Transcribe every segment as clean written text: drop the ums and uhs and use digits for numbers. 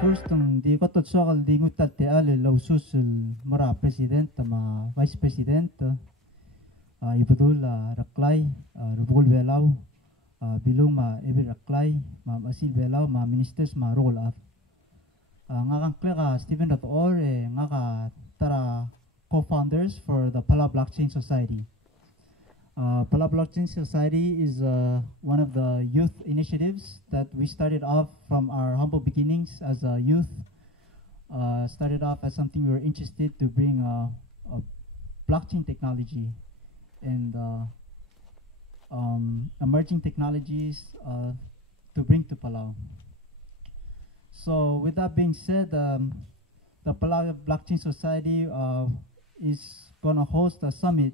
first ang di ko tot so kal di ngutat te ale lausus mara president ma vice president ibadul raklay rubul belaw bilung ma ebi raklay ma asil belaw ma ministers ma roll up nga kang kla Stephen Rator nga ka tara co-founders for the Palau Blockchain Society. Palau Blockchain Society is one of the youth initiatives that we started off from our humble beginnings as a youth. Started off as something we were interested to bring a blockchain technology and emerging technologies to bring to Palau. So with that being said, the Palau Blockchain Society is going to host a summit,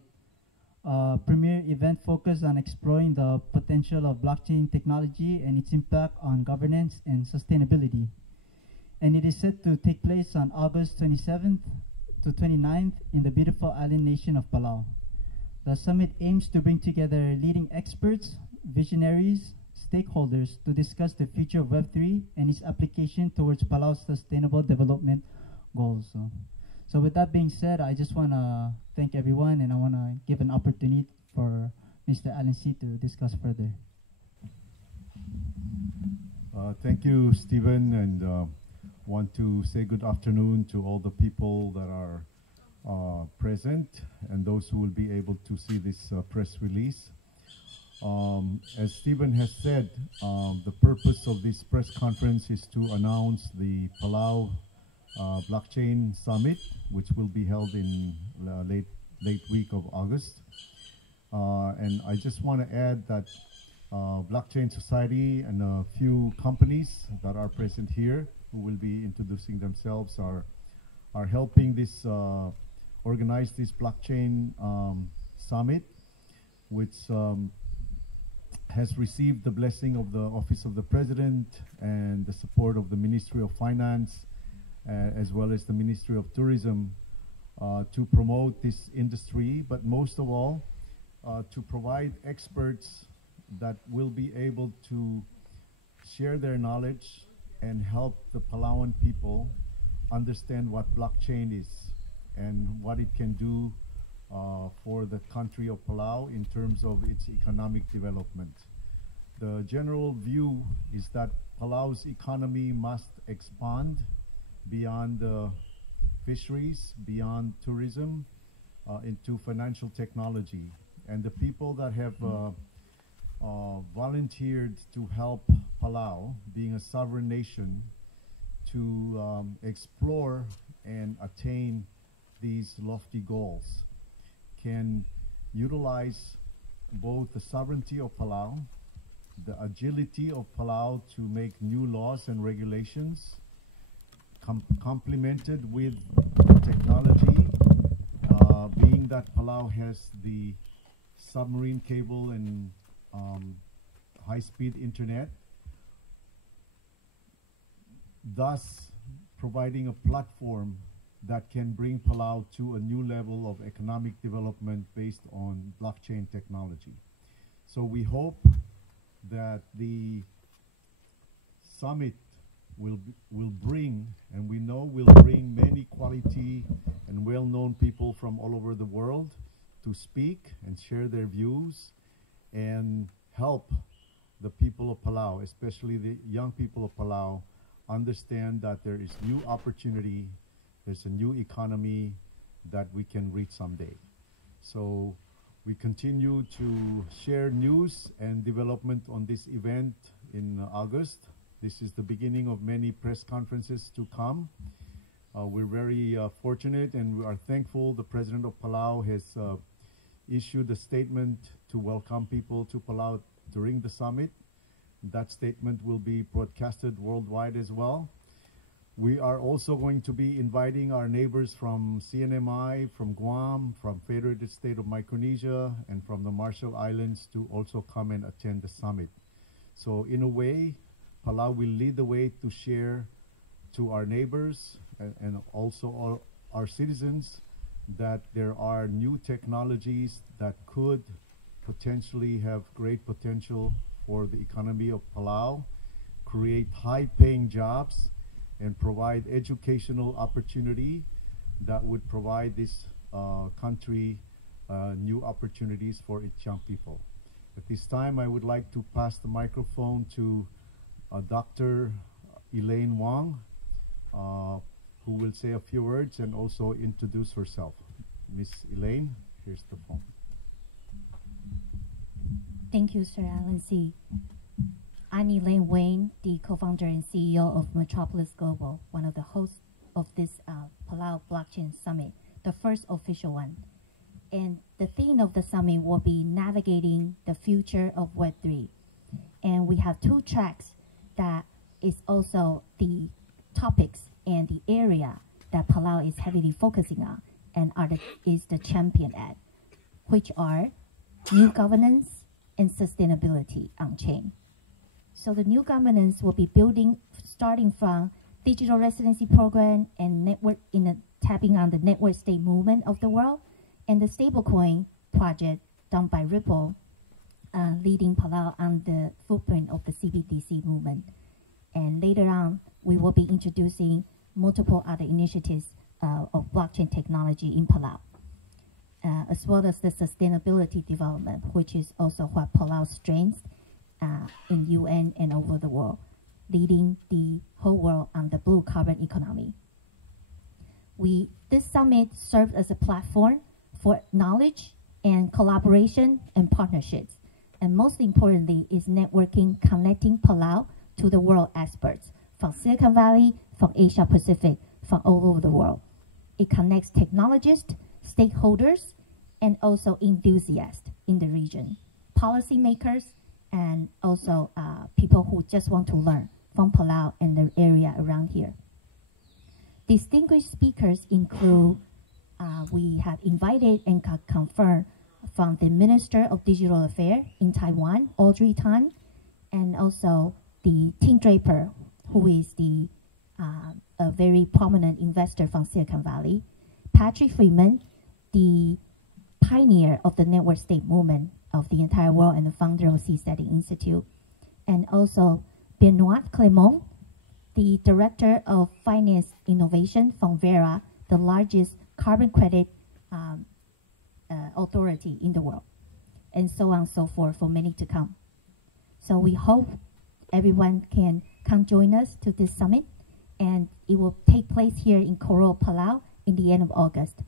premier event focused on exploring the potential of blockchain technology and its impact on governance and sustainability. And it is set to take place on August 27th to 29th in the beautiful island nation of Palau. The summit aims to bring together leading experts, visionaries, stakeholders to discuss the future of Web3 and its application towards Palau's sustainable development goals. So with that being said, I just want to thank everyone, and I want to give an opportunity for Mr. Alan C. to discuss further. Thank you, Stephen, and want to say good afternoon to all the people that are present and those who will be able to see this press release. As Stephen has said, the purpose of this press conference is to announce the Palau Blockchain Summit, which will be held in late week of August. And I just want to add that Blockchain Society and a few companies that are present here who will be introducing themselves are helping this organize this blockchain summit, which has received the blessing of the Office of the President and the support of the Ministry of Finance as well as the Ministry of Tourism to promote this industry, but most of all to provide experts that will be able to share their knowledge and help the Palauan people understand what blockchain is and what it can do for the country of Palau in terms of its economic development. The general view is that Palau's economy must expand beyond fisheries, beyond tourism, into financial technology. And the people that have volunteered to help Palau, being a sovereign nation, to explore and attain these lofty goals, can utilize both the sovereignty of Palau, the agility of Palau to make new laws and regulations, complemented with technology, being that Palau has the submarine cable and high-speed internet, thus providing a platform that can bring Palau to a new level of economic development based on blockchain technology. So we hope that the summit will bring, and we know will bring, many quality and well-known people from all over the world to speak and share their views and help the people of Palau, especially the young people of Palau, understand that there is new opportunity, there's a new economy that we can reach someday. So we continue to share news and development on this event in August. This is the beginning of many press conferences to come. We're very fortunate, and we are thankful the President of Palau has issued a statement to welcome people to Palau during the summit. That statement will be broadcasted worldwide as well. We are also going to be inviting our neighbors from CNMI, from Guam, from Federated State of Micronesia, and from the Marshall Islands to also come and attend the summit. So in a way, Palau will lead the way to share to our neighbors and also all our citizens that there are new technologies that could potentially have great potential for the economy of Palau, create high-paying jobs, and provide educational opportunity that would provide this country new opportunities for its young people. At this time, I would like to pass the microphone to Dr. Elaine Wang, who will say a few words and also introduce herself. Miss Elaine, here's the phone. Thank you, Sir Alan C. I'm Elaine Wayne, the co-founder and CEO of Metropolis Global, one of the hosts of this Palau Blockchain Summit, the first official one. And the theme of the summit will be navigating the future of Web3. And we have two tracks that is also the topics and the area that Palau is heavily focusing on and is the champion at, which are new governance and sustainability on chain. So the new governance will be building, starting from digital residency program and network tapping on the network state movement of the world, and the stablecoin project done by Ripple, leading Palau on the footprint of the CBDC movement. And later on, we will be introducing multiple other initiatives of blockchain technology in Palau, as well as the sustainability development, which is also what Palau strengths in UN and over the world, leading the whole world on the blue carbon economy. This summit serves as a platform for knowledge and collaboration and partnerships. And most importantly is networking, connecting Palau to the world experts from Silicon Valley, from Asia Pacific, from all over the world. It connects technologists, stakeholders, and also enthusiasts in the region, policymakers, and also people who just want to learn from Palau and the area around here. Distinguished speakers include, we have invited and confirmed from the Minister of Digital Affairs in Taiwan, Audrey Tan, and also the Tim Draper, who is a very prominent investor from Silicon Valley, Patrick Freeman, the pioneer of the network state movement of the entire world and the founder of Seasteading Institute, and also Benoit Clément, the Director of Finance Innovation from Vera, the largest carbon credit authority in the world, and so on and so forth for many to come. So we hope everyone can come join us to this summit, and it will take place here in Koro, Palau in the end of August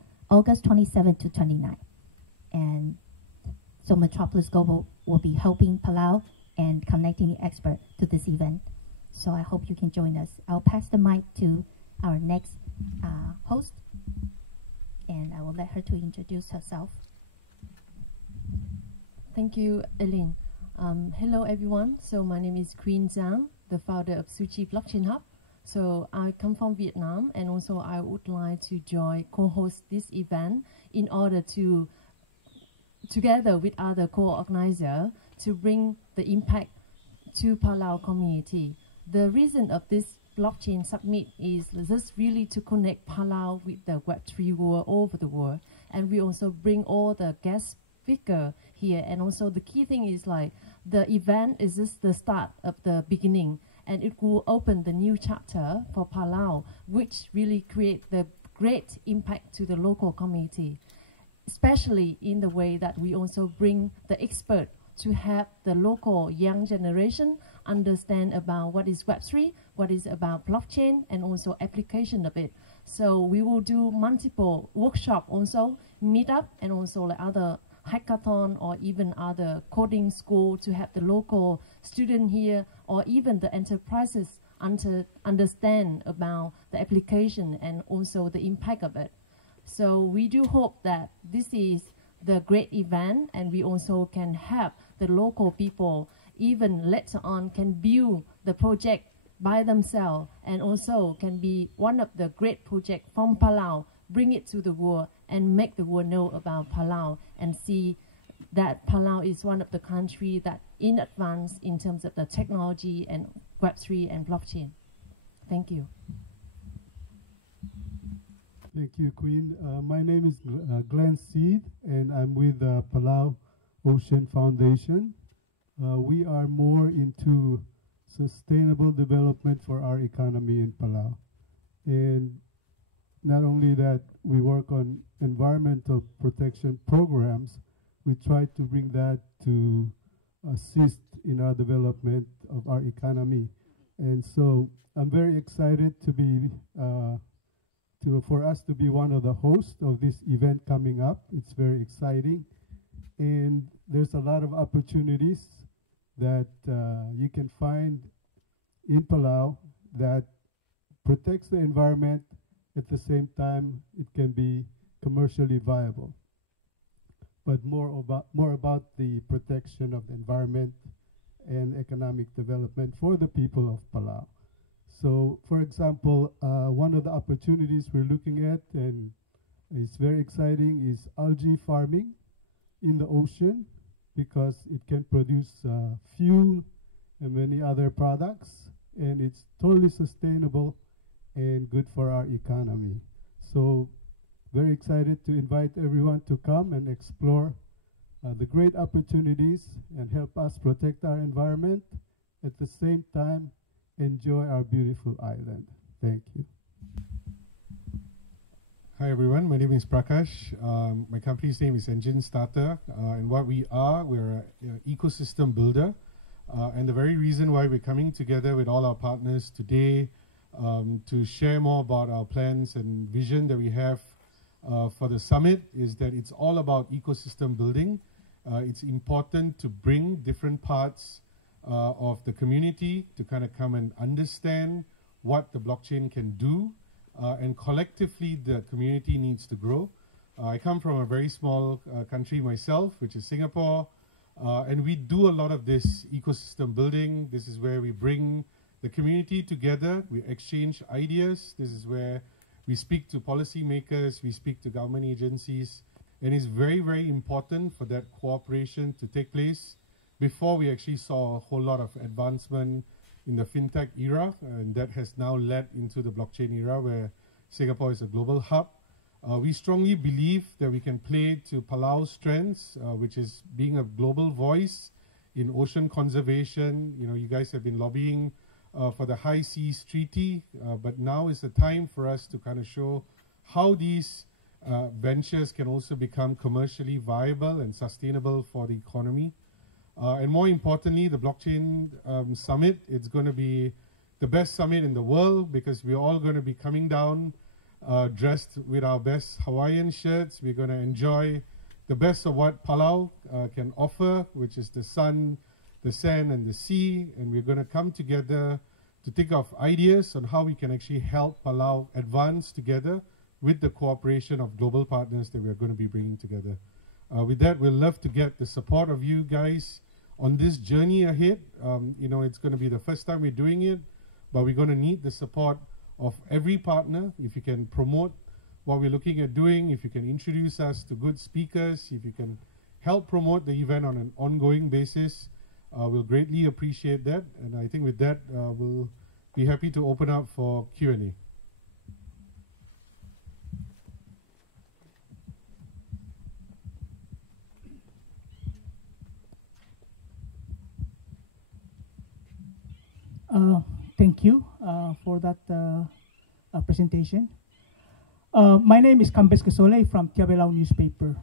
27 to 29. And so Metropolis Global will be helping Palau and connecting the expert to this event. So I hope you can join us. I'll pass the mic to our next host, and I will let her to introduce herself. Thank you, Elaine. Hello, everyone. So my name is Queen Zhang, the founder of Suchi Blockchain Hub. So I come from Vietnam, and also I would like to co-host this event in order to, together with other co-organizers, to bring the impact to Palau community. The reason of this blockchain summit is just really to connect Palau with the Web3 world all over the world. And we also bring all the guest speakers here. And also the key thing is like the event is just the start of the beginning. And it will open the new chapter for Palau, which really create the great impact to the local community, especially in the way that we also bring the expert to have the local young generation understand about what is Web3, what is about blockchain, and also application of it. So we will do multiple workshops also, meetup, and also like other hackathon or even other coding school to have the local student here, or even the enterprises understand about the application and also the impact of it. So we do hope that this is the great event, and we also can have the local people even later on can build the project by themselves, and also can be one of the great projects from Palau, bring it to the world and make the world know about Palau and see that Palau is one of the countries that in advance in terms of the technology and Web3 and blockchain. Thank you. Thank you, Queen. My name is Glenn Seed, and I'm with the Palau Ocean Foundation. We are more into sustainable development for our economy in Palau. And not only that, we work on environmental protection programs, we try to bring that to assist in our development of our economy. And so I'm very excited to be for us to be one of the hosts of this event coming up. It's very exciting, and there's a lot of opportunities that you can find in Palau that protects the environment. At the same time, it can be commercially viable. But more about the protection of the environment and economic development for the people of Palau. So, for example, one of the opportunities we're looking at, and it's very exciting, is algae farming in the ocean, because it can produce fuel and many other products, and it's totally sustainable and good for our economy. So, very excited to invite everyone to come and explore the great opportunities and help us protect our environment, at the same time enjoy our beautiful island. Thank you. Hi everyone, my name is Prakash. My company's name is Engine Starter, and what we are, we're an ecosystem builder. And the very reason why we're coming together with all our partners today to share more about our plans and vision that we have for the summit is that it's all about ecosystem building. It's important to bring different parts of the community to kind of come and understand what the blockchain can do, and collectively the community needs to grow. I come from a very small country myself, which is Singapore, and we do a lot of this ecosystem building. This is where we bring the community together, we exchange ideas. This is where we speak to policymakers, we speak to government agencies, and it's very, very important for that cooperation to take place before we actually saw a whole lot of advancement in the fintech era, and that has now led into the blockchain era where Singapore is a global hub. We strongly believe that we can play to Palau's strengths, which is being a global voice in ocean conservation. You know, you guys have been lobbying for the High Seas Treaty, but now is the time for us to kind of show how these ventures can also become commercially viable and sustainable for the economy. And more importantly, the blockchain summit, it's going to be the best summit in the world, because we're all going to be coming down dressed with our best Hawaiian shirts. We're going to enjoy the best of what Palau can offer, which is the sun, the sand, and the sea. And we're going to come together to think of ideas on how we can actually help Palau advance together with the cooperation of global partners that we're going to be bringing together. With that, we'd love to get the support of you guys on this journey ahead. You know, it's going to be the first time we're doing it, but we're going to need the support of every partner. If you can promote what we're looking at doing, if you can introduce us to good speakers, if you can help promote the event on an ongoing basis, we'll greatly appreciate that. And I think with that, we'll be happy to open up for Q&A. Thank you for that presentation. My name is Cambes Kasole from Tiabelau newspaper.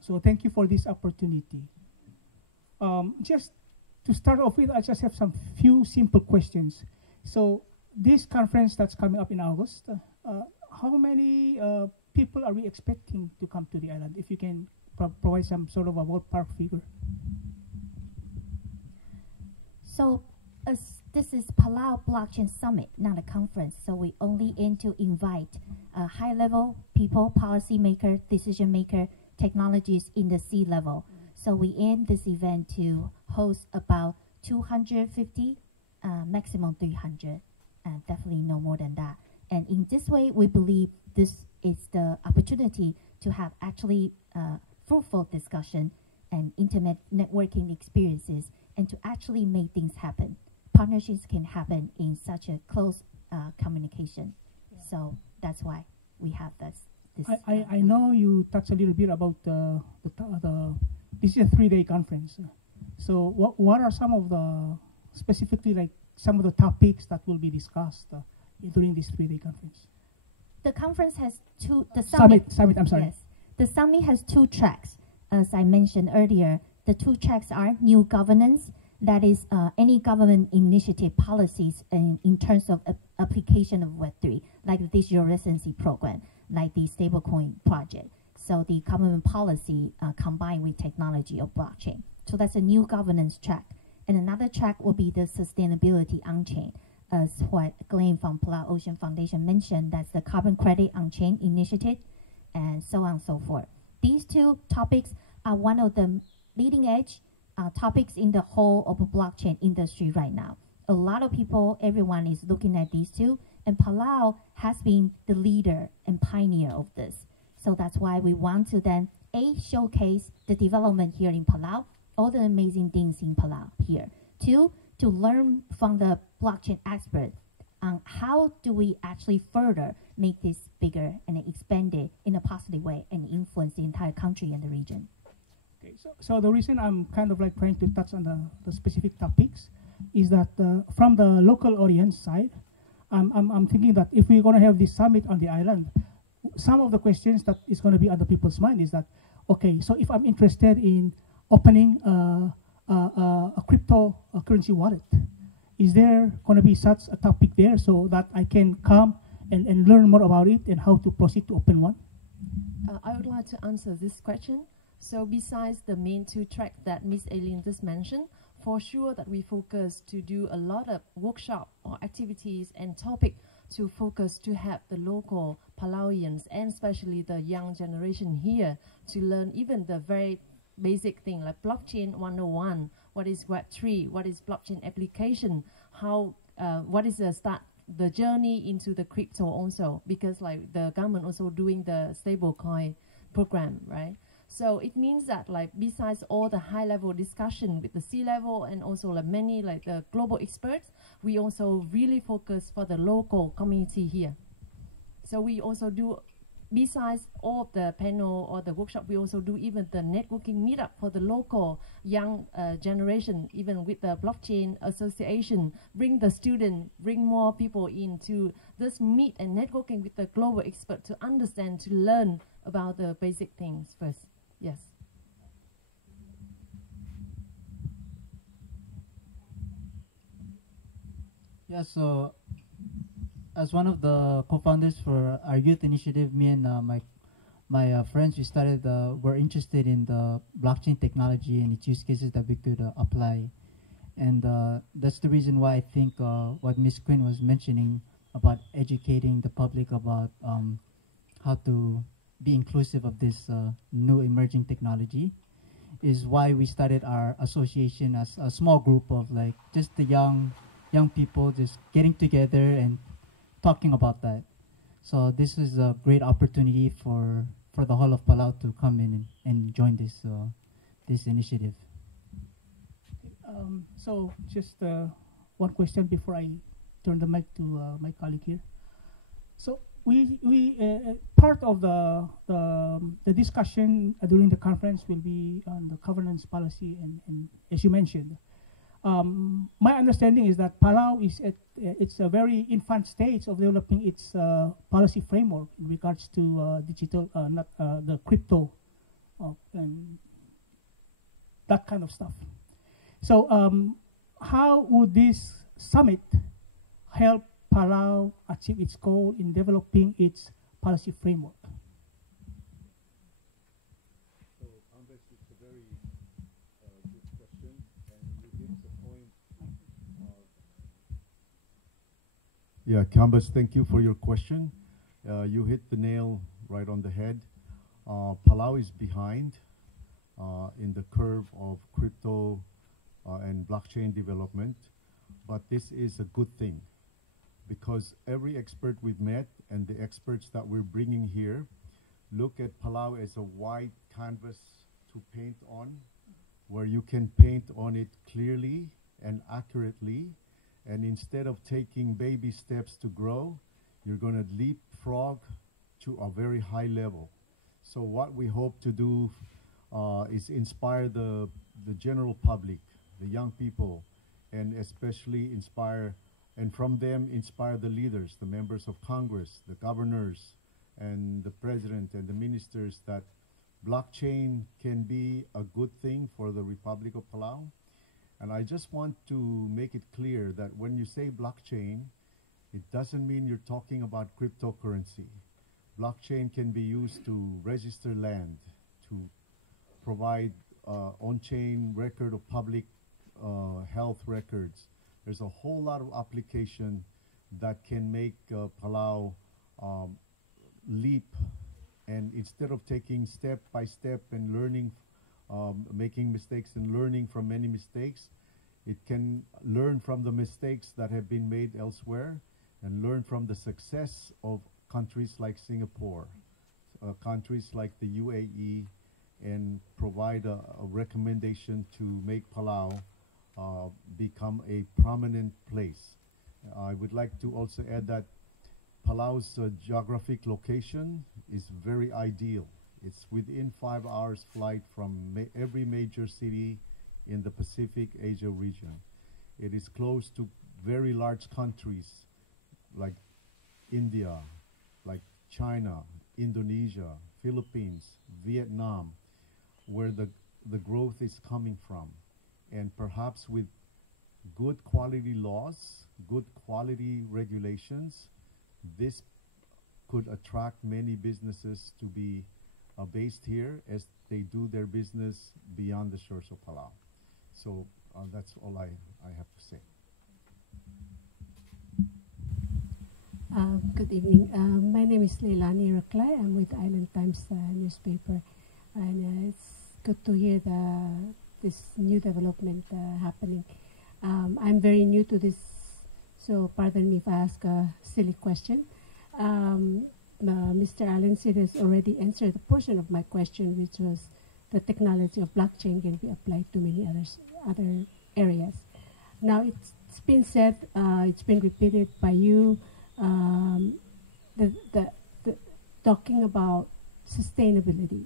So thank you for this opportunity. Just to start off with, I just have some few simple questions. So this conference that's coming up in August, how many people are we expecting to come to the island? If you can provide some sort of a ballpark figure. So this is Palau Blockchain Summit, not a conference. So we only aim to invite high-level people, policymaker, decision maker, technologies in the sea level. So we aim this event to host about 250, maximum 300, and definitely no more than that. And in this way, we believe this is the opportunity to have actually fruitful discussion and intimate networking experiences, and to actually make things happen. Partnerships can happen in such a close communication. Yeah. So that's why we have this. I know you touched a little bit about this is a 3-day conference. So what are some of the specifically like some of the topics that will be discussed during this 3-day conference? The conference has two. The Summit. I'm sorry. Yes, the summit has 2 tracks. As I mentioned earlier, the 2 tracks are new governance. That is any government initiative policies in terms of application of Web3, like the digital residency program, like the stablecoin project. So the government policy combined with technology of blockchain. So that's a new governance track. And another track will be the sustainability on-chain. As what Glenn from Palau Ocean Foundation mentioned, that's the carbon credit on-chain initiative, and so on and so forth. These 2 topics are one of the leading edge topics in the whole of the blockchain industry right now. A lot of people, everyone is looking at these 2, and Palau has been the leader and pioneer of this. So that's why we want to then, showcase the development here in Palau, all the amazing things in Palau here. 2, to learn from the blockchain expert on how do we actually further make this bigger and expand it in a positive way and influence the entire country and the region. Okay, so the reason I'm kind of like trying to touch on the specific topics is that from the local audience side, I'm thinking that if we're going to have this summit on the island, some of the questions that is going to be on the people's mind is that, okay, so if I'm interested in opening a cryptocurrency wallet, is there going to be such a topic there so that I can come and learn more about it and how to proceed to open one? I would like to answer this question. So besides the main 2 tracks that Ms. Aileen just mentioned, for sure that we focus to do a lot of workshop or activities and topic to focus to have the local Palauians and especially the young generation here to learn even the very basic thing like blockchain 101, what is Web3, what is blockchain application, how, what is the journey into the crypto also, because like the government also doing the stablecoin program, right? So it means that like besides all the high level discussion with the C-level and also like many like the global experts, we also really focus for the local community here. So we also do, besides all of the panel or the workshop, we also do even the networking meetup for the local young generation, even with the blockchain association, bring the student, bring more people in to this meet and networking with the global expert to understand, to learn about the basic things first. Yes. Yeah, so as one of the co-founders for our youth initiative, me and my friends, we started, were interested in the blockchain technology and its use cases that we could apply. And that's the reason why I think what Ms. Quinn was mentioning about educating the public about how to be inclusive of this new emerging technology is why we started our association as a small group of like just the young people just getting together and talking about that. So this is a great opportunity for the whole of Palau to come in and join this this initiative. So just one question before I turn the mic to my colleague here. So we part of the discussion during the conference will be on the governance policy and as you mentioned, my understanding is that Palau is at it's a very infant stage of developing its policy framework in regards to digital, not the crypto, and that kind of stuff. So how would this summit help Palau achieve its goal in developing its policy framework? So, Ambes, it's a very good question, and you hit the point. Yeah, Cambus, thank you for your question. You hit the nail right on the head. Palau is behind in the curve of crypto and blockchain development, but this is a good thing, because every expert we've met and the experts that we're bringing here look at Palau as a white canvas to paint on, where you can paint on it clearly and accurately, and instead of taking baby steps to grow, you're going to leapfrog to a very high level. So what we hope to do is inspire the general public, the young people, and especially inspire, and from them inspire the leaders, the members of Congress, the governors, and the president and the ministers that blockchain can be a good thing for the Republic of Palau. And I just want to make it clear that when you say blockchain, it doesn't mean you're talking about cryptocurrency. Blockchain can be used to register land, to provide on-chain record of public health records. There's a whole lot of application that can make Palau leap, and instead of taking step by step and learning, making mistakes and learning from many mistakes, it can learn from the mistakes that have been made elsewhere and learn from the success of countries like Singapore, countries like the UAE, and provide a recommendation to make Palau become a prominent place. I would like to also add that Palau's geographic location is very ideal. It's within 5 hours flight from every major city in the Pacific Asia region. It is close to very large countries like India, like China, Indonesia, Philippines, Vietnam, where the growth is coming from. And perhaps with good quality laws, good quality regulations, this could attract many businesses to be based here as they do their business beyond the shores of Palau. So that's all I have to say. Good evening. My name is Leilani Raklay. I'm with Island Times newspaper, and it's good to hear this new development happening. I'm very new to this, so pardon me if I ask a silly question. Mr. Allen Sid has already answered a portion of my question, which was the technology of blockchain can be applied to many other areas. Now it's been said, it's been repeated by you, the talking about sustainability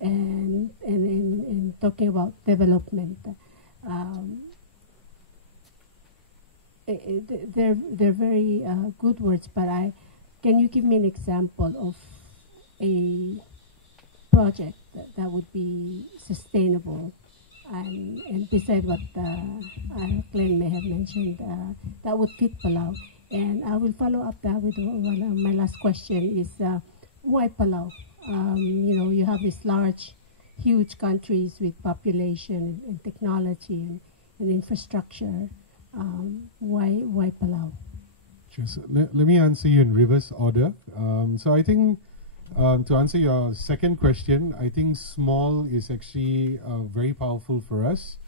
and talking about development. They're very good words, but can you give me an example of a project that would be sustainable and beside what Glenn may have mentioned, that would fit Palau? And I will follow up that with my last question is, why Palau? You have these large, huge countries with population and technology and infrastructure. Why Palau? Sure. So let me answer you in reverse order. So I think to answer your second question, I think small is actually very powerful for us.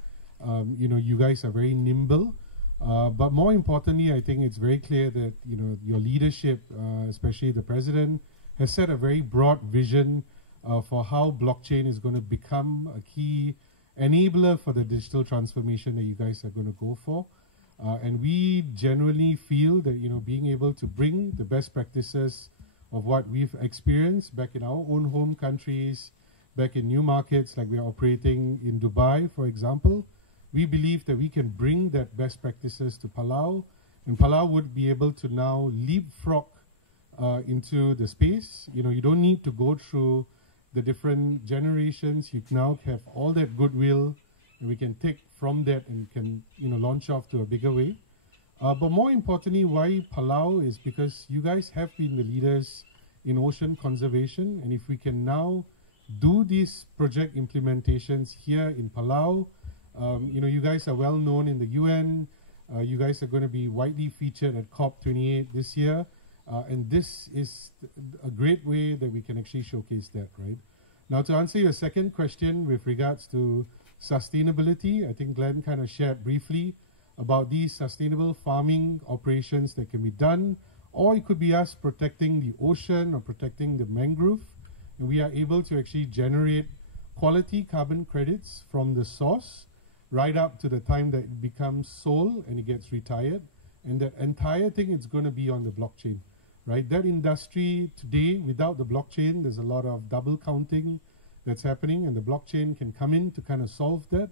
You guys are very nimble. But more importantly, I think it's very clear that your leadership, especially the president, has set a very broad vision for how blockchain is going to become a key enabler for the digital transformation that you guys are going to go for. And we generally feel that being able to bring the best practices of what we've experienced back in our own home countries, back in new markets like we are operating in Dubai, for example, we believe that we can bring that best practices to Palau, and Palau would be able to now leapfrog into the space. You don't need to go through the different generations. You now have all that goodwill, and we can take from that and can launch off to a bigger way. But more importantly, why Palau is because you guys have been the leaders in ocean conservation, and if we can now do these project implementations here in Palau, you guys are well known in the UN. You guys are going to be widely featured at COP28 this year, and this is a great way that we can actually showcase that, right? Now, to answer your second question with regards to sustainability, I think Glenn kind of shared briefly about these sustainable farming operations that can be done, or it could be us protecting the ocean or protecting the mangrove, and we are able to actually generate quality carbon credits from the source right up to the time that it becomes sold and it gets retired, and that entire thing is going to be on the blockchain, right? That industry today, without the blockchain, there's a lot of double counting that's happening, and the blockchain can come in to kind of solve that.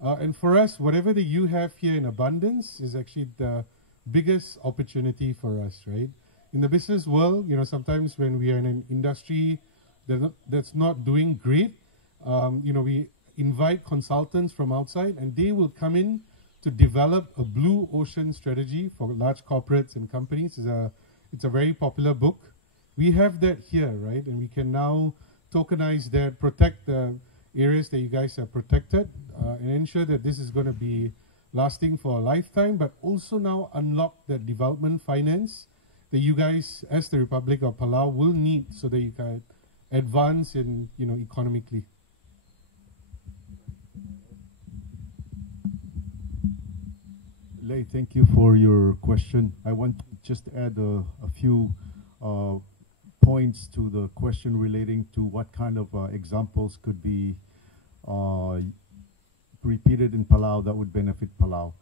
And for us, whatever that you have here in abundance is actually the biggest opportunity for us, right? In the business world, sometimes when we are in an industry that's not doing great, we invite consultants from outside and they will come in to develop a blue ocean strategy for large corporates and companies. It's a very popular book. We have that here, right? And we can now tokenize that, protect the areas that you guys have protected, and ensure that this is going to be lasting for a lifetime, but also now unlock that development finance that you guys, as the Republic of Palau, will need so that you can advance in, economically. Lei, thank you for your question. I want to just add a few points to the question relating to what kind of examples could be repeated in Palau that would benefit Palau.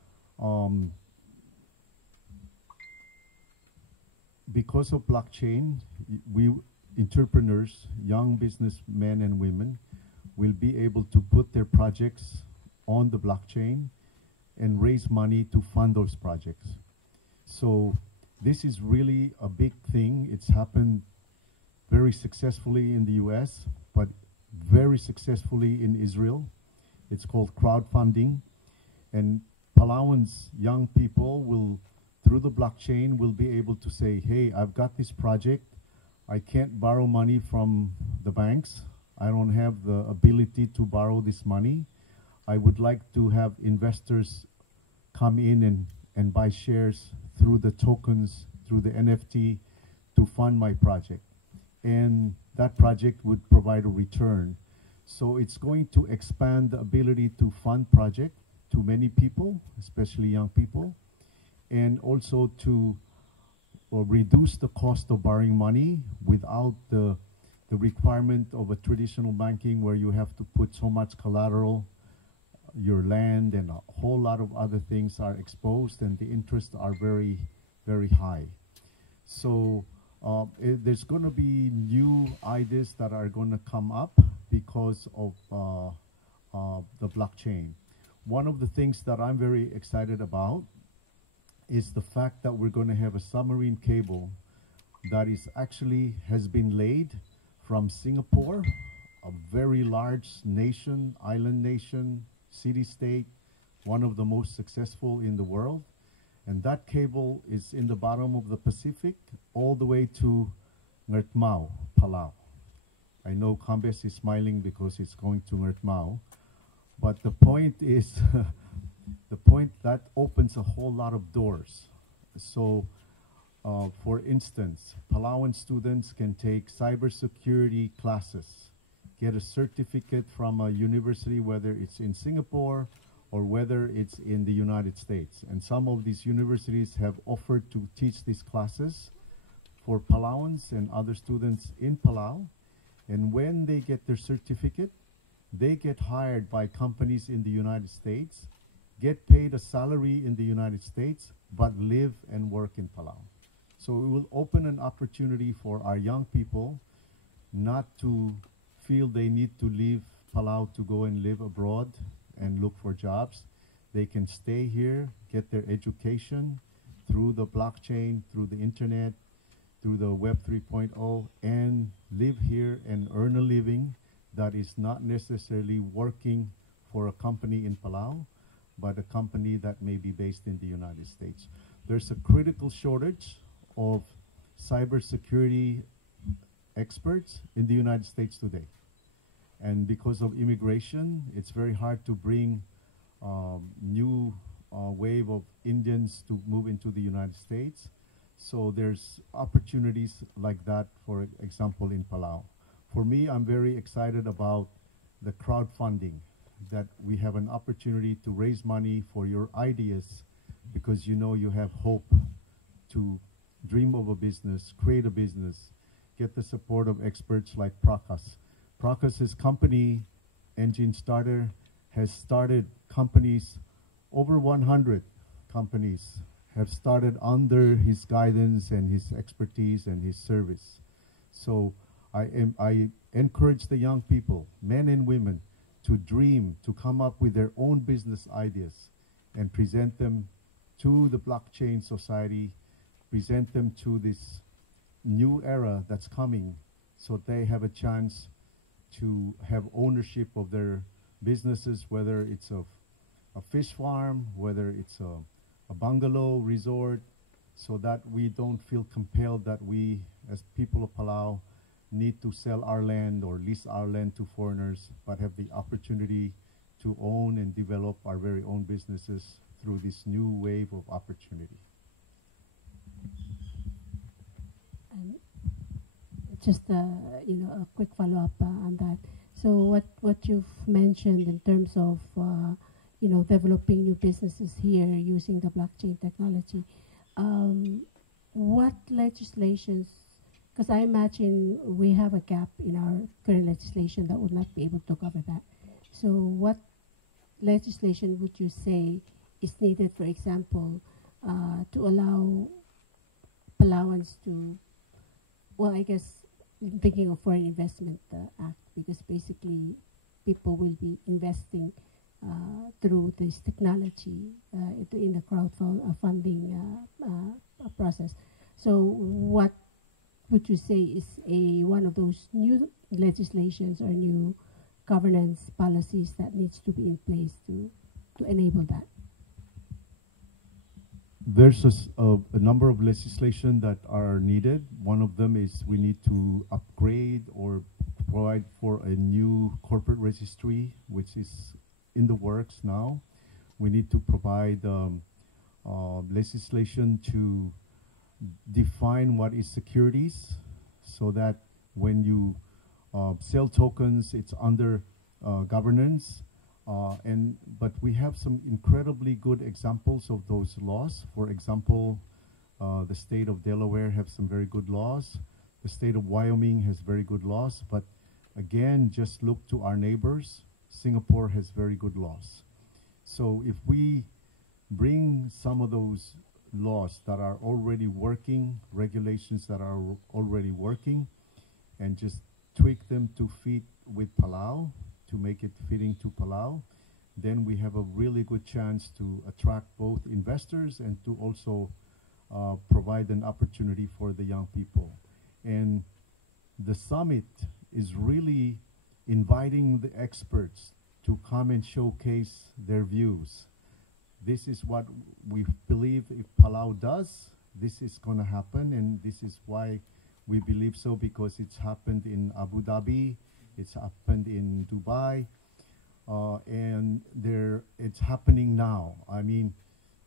Because of blockchain, we entrepreneurs, young businessmen and women, will be able to put their projects on the blockchain and raise money to fund those projects. So this is really a big thing. It's happened very successfully in the US, but very successfully in Israel. It's called crowdfunding. And Palauans, young people, will, through the blockchain, will be able to say, hey, I've got this project. I can't borrow money from the banks. I don't have the ability to borrow this money. I would like to have investors come in and buy shares through the tokens, through the NFT, to fund my project. And that project would provide a return. So it's going to expand the ability to fund project to many people, especially young people, and also to reduce the cost of borrowing money without the requirement of a traditional banking where you have to put so much collateral, your land and a whole lot of other things are exposed, and the interests are very, very high. So there's going to be new ideas that are going to come up because of the blockchain. One of the things that I'm very excited about is the fact that we're going to have a submarine cable that is actually has been laid from Singapore, a very large nation, island nation, city-state, one of the most successful in the world. And that cable is in the bottom of the Pacific all the way to Ngertmao, Palau. I know Kambes is smiling because it's going to Ngertmao. But the point is, the point that opens a whole lot of doors. So, for instance, Palauan students can take cybersecurity classes, get a certificate from a university, whether it's in Singapore or whether it's in the United States. And some of these universities have offered to teach these classes for Palauans and other students in Palau. And when they get their certificate, they get hired by companies in the United States, get paid a salary in the United States, but live and work in Palau. So it will open an opportunity for our young people not to feel they need to leave Palau to go and live abroad and look for jobs. They can stay here, get their education through the blockchain, through the internet, through the Web 3.0, and live here and earn a living that is not necessarily working for a company in Palau, but a company that may be based in the United States. There's a critical shortage of cybersecurity experts in the United States today. And because of immigration, it's very hard to bring new wave of Indians to move into the United States. So there's opportunities like that, for example, in Palau. For me, I'm very excited about the crowdfunding, that we have an opportunity to raise money for your ideas because you know you have hope to dream of a business, create a business, get the support of experts like Prakas. Prakas's company, Engine Starter, has started companies, over 100 companies have started under his guidance and his expertise and his service. So I encourage the young people, men and women, to dream, to come up with their own business ideas and present them to the blockchain society, present them to this new era that's coming, so they have a chance to have ownership of their businesses, whether it's a fish farm, whether it's a bungalow resort, so that we don't feel compelled that we, as people of Palau, need to sell our land or lease our land to foreigners, but have the opportunity to own and develop our very own businesses through this new wave of opportunity. Just a quick follow-up on that. So what you've mentioned in terms of developing new businesses here using the blockchain technology, what legislations? Because I imagine we have a gap in our current legislation that would not be able to cover that. So what legislation would you say is needed, for example, to allow Palauans to, well, I guess thinking of Foreign Investment Act, because basically people will be investing through this technology in the crowdfunding process. So what would you say is one of those new legislations or new governance policies that needs to be in place to enable that? There's a number of legislation that are needed. One of them is we need to upgrade or provide for a new corporate registry, which is in the works now. We need to provide legislation to define what is securities, so that when you sell tokens, it's under governance. But we have some incredibly good examples of those laws. For example, the state of Delaware have some very good laws. The state of Wyoming has very good laws. But again, just look to our neighbors. Singapore has very good laws. So if we bring some of those laws that are already working, regulations that are already working, and just tweak them to fit with Palau, to make it fitting to Palau, then we have a really good chance to attract both investors and to also provide an opportunity for the young people. And the summit is really inviting the experts to come and showcase their views. This is what we believe if Palau does, this is going to happen, and this is why we believe so, because it's happened in Abu Dhabi, it's happened in Dubai, and it's happening now. I mean,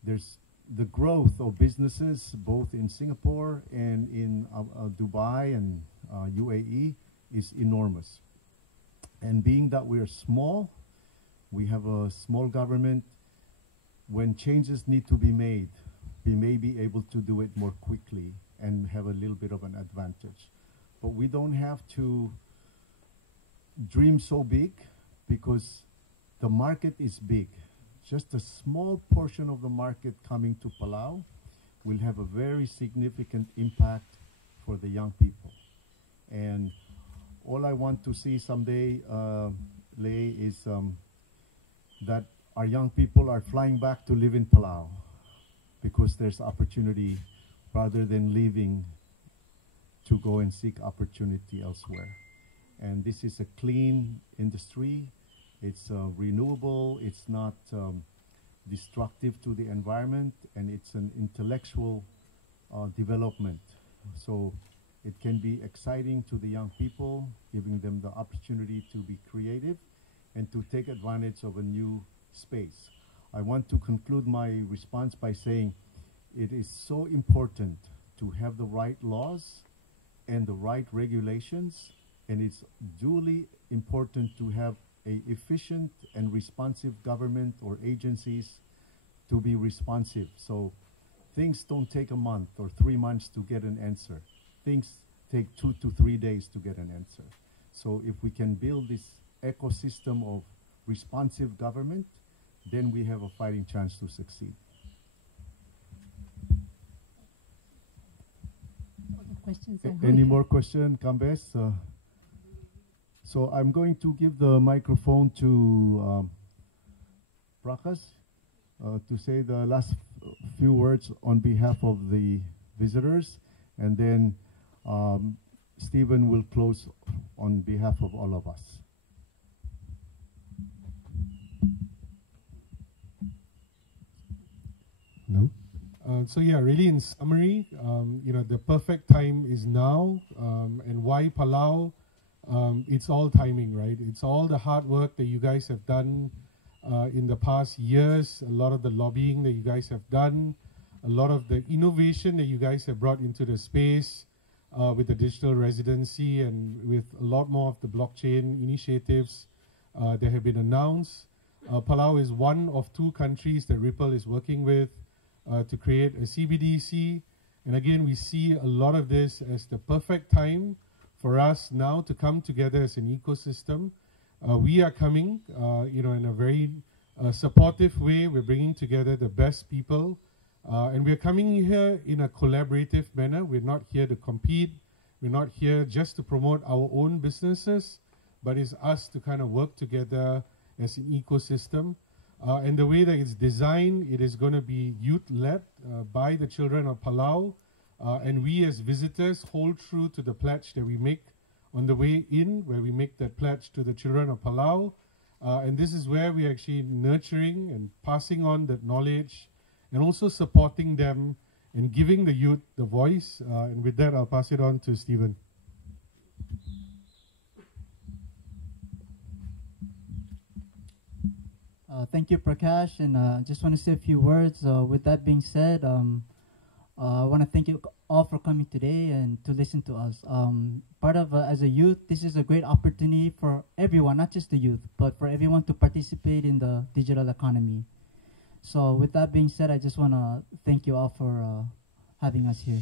there's the growth of businesses both in Singapore and in Dubai and UAE is enormous. And being that we're small, we have a small government, when changes need to be made, we may be able to do it more quickly and have a little bit of an advantage. But we don't have to dream so big, because the market is big. Just a small portion of the market coming to Palau will have a very significant impact for the young people. And all I want to see someday, Lei, is that our young people are flying back to live in Palau, because there's opportunity rather than leaving to go and seek opportunity elsewhere. And this is a clean industry. It's renewable. It's not destructive to the environment, and it's an intellectual development. So it can be exciting to the young people, giving them the opportunity to be creative and to take advantage of a new space. I want to conclude my response by saying it is so important to have the right laws and the right regulations, and it's duly important to have a efficient and responsive government or agencies to be responsive. So things don't take a month or 3 months to get an answer. Things take 2 to 3 days to get an answer. So if we can build this ecosystem of responsive government, then we have a fighting chance to succeed. Questions? Any more questions, Kambes? So I'm going to give the microphone to Prakash to say the last few words on behalf of the visitors, and then Stephen will close on behalf of all of us. Hello. So yeah, really in summary, the perfect time is now, and why Palau? It's all timing, right? It's all the hard work that you guys have done in the past years, a lot of the lobbying that you guys have done, a lot of the innovation that you guys have brought into the space with the digital residency and with a lot more of the blockchain initiatives that have been announced. Palau is one of 2 countries that Ripple is working with to create a CBDC. And again, we see a lot of this as the perfect time for us now to come together as an ecosystem. We are coming, in a very supportive way. We're bringing together the best people, and we're coming here in a collaborative manner. We're not here to compete. We're not here just to promote our own businesses, but it's us to kind of work together as an ecosystem. And the way that it's designed, it is going to be youth-led by the children of Palau. And we as visitors hold true to the pledge that we make on the way in, where we make that pledge to the children of Palau. And this is where we're actually nurturing and passing on that knowledge and also supporting them and giving the youth the voice. And with that, I'll pass it on to Stephen. Thank you, Prakash, and I just want to say a few words. With that being said, I want to thank you all for coming today and to listen to us. As a youth, this is a great opportunity for everyone, not just the youth, but for everyone to participate in the digital economy. So with that being said, I just want to thank you all for having us here.